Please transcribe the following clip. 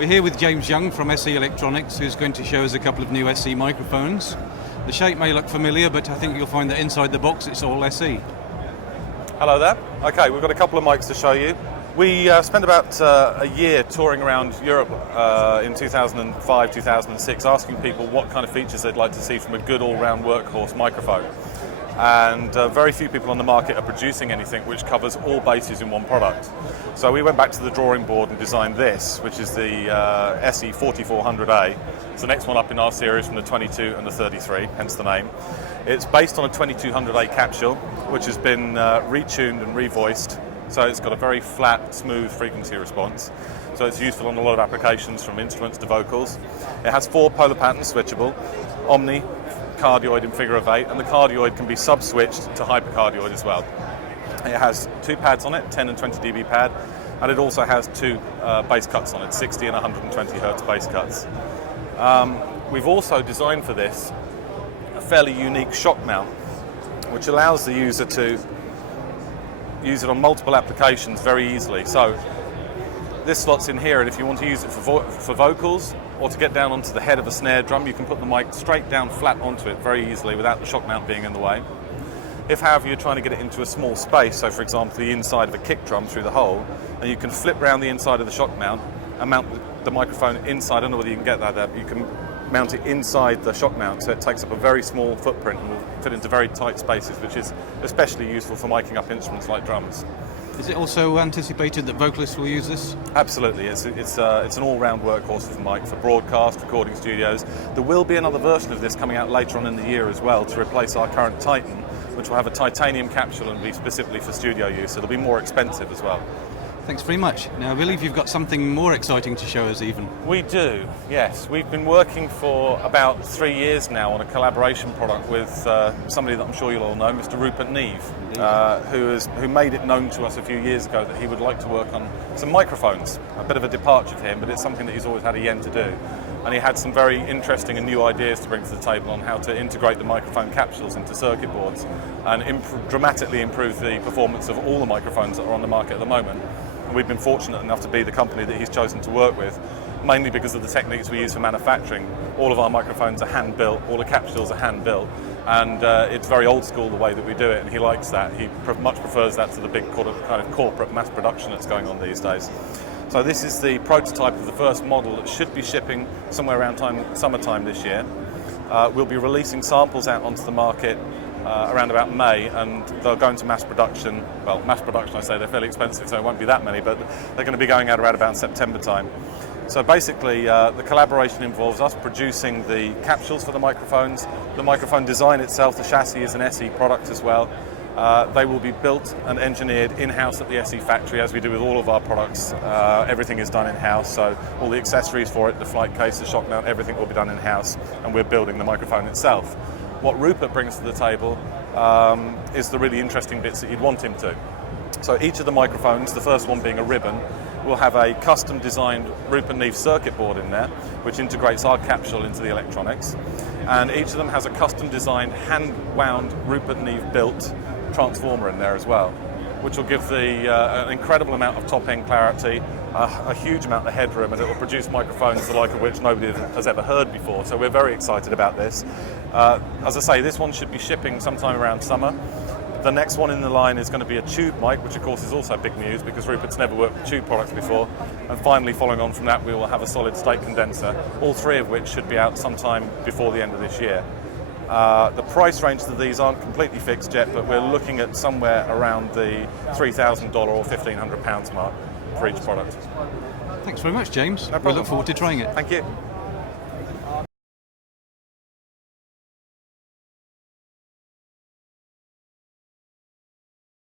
We're here with James Young from SE Electronics, who's going to show us a couple of new SE microphones. The shape may look familiar, but I think you'll find that inside the box it's all SE. Hello there. Okay, we've got a couple of mics to show you. We spent about a year touring around Europe in 2005, 2006, asking people what kind of features they'd like to see from a good all-round workhorse microphone. And very few people on the market are producing anything which covers all bases in one product. So we went back to the drawing board and designed this, which is the SE 4400A. It's the next one up in our series from the 22 and the 33, hence the name. It's based on a 2200A capsule, which has been retuned and revoiced. So it's got a very flat, smooth frequency response. So it's useful on a lot of applications from instruments to vocals. It has 4 polar patterns switchable, Omni, cardioid and figure of 8, and the cardioid can be sub-switched to hypercardioid as well. It has 2 pads on it, 10 and 20 dB pad, and it also has 2 bass cuts on it, 60 and 120 Hz bass cuts. We've also designed for this a fairly unique shock mount, which allows the user to use it on multiple applications very easily. So this slots in here, and if you want to use it for vocals or to get down onto the head of a snare drum, you can put the mic straight down flat onto it very easily without the shock mount being in the way. If, however, you're trying to get it into a small space, so for example the inside of a kick drum through the hole, and you can flip around the inside of the shock mount and mount the microphone inside. I don't know whether you can get that there, but you can mount it inside the shock mount, so it takes up a very small footprint and will fit into very tight spaces, which is especially useful for miking up instruments like drums. Is it also anticipated that vocalists will use this? Absolutely, it's an all-round workhorse of a mic for broadcast, recording studios. There will be another version of this coming out later on in the year as well to replace our current Titan, which will have a titanium capsule and be specifically for studio use. It'll be more expensive as well. Thanks very much. Now I believe you've got something more exciting to show us even. We do, yes. We've been working for about 3 years now on a collaboration product with somebody that I'm sure you'll all know, Mr. Rupert Neve, who made it known to us a few years ago that he would like to work on some microphones. A bit of a departure for him, but it's something that he's always had a yen to do. And he had some very interesting and new ideas to bring to the table on how to integrate the microphone capsules into circuit boards and dramatically improve the performance of all the microphones that are on the market at the moment. And we've been fortunate enough to be the company that he's chosen to work with, mainly because of the techniques we use for manufacturing. All of our microphones are hand-built, all the capsules are hand-built, and it's very old school the way that we do it, and he likes that. He much prefers that to the big kind of corporate mass production that's going on these days. So this is the prototype of the first model that should be shipping somewhere around summertime this year. We'll be releasing samples out onto the market around about May, and they'll go into mass production. Well, mass production, I say, they're fairly expensive, so it won't be that many, but they're going to be going out around about September time. So basically, the collaboration involves us producing the capsules for the microphones, the microphone design itself. The chassis is an SE product as well. They will be built and engineered in-house at the SE factory, as we do with all of our products. Everything is done in-house, so all the accessories for it, the flight case, the shock mount, everything will be done in-house, and we're building the microphone itself. What Rupert brings to the table is the really interesting bits that you'd want him to. So each of the microphones, the first one being a ribbon, will have a custom designed Rupert Neve circuit board in there, which integrates our capsule into the electronics. And each of them has a custom designed, hand-wound Rupert Neve built transformer in there as well, which will give an incredible amount of top-end clarity, a huge amount of headroom, and it will produce microphones the like of which nobody has ever heard before. So we're very excited about this. As I say, this one should be shipping sometime around summer. The next one in the line is going to be a tube mic, which of course is also big news because Rupert's never worked with tube products before. And finally, following on from that, we will have a solid-state condenser, all 3 of which should be out sometime before the end of this year. The price range of these aren't completely fixed yet, but we're looking at somewhere around the $3,000 or £1,500 mark for each product. Thanks very much, James. No problem. We look forward to trying it. Thank you.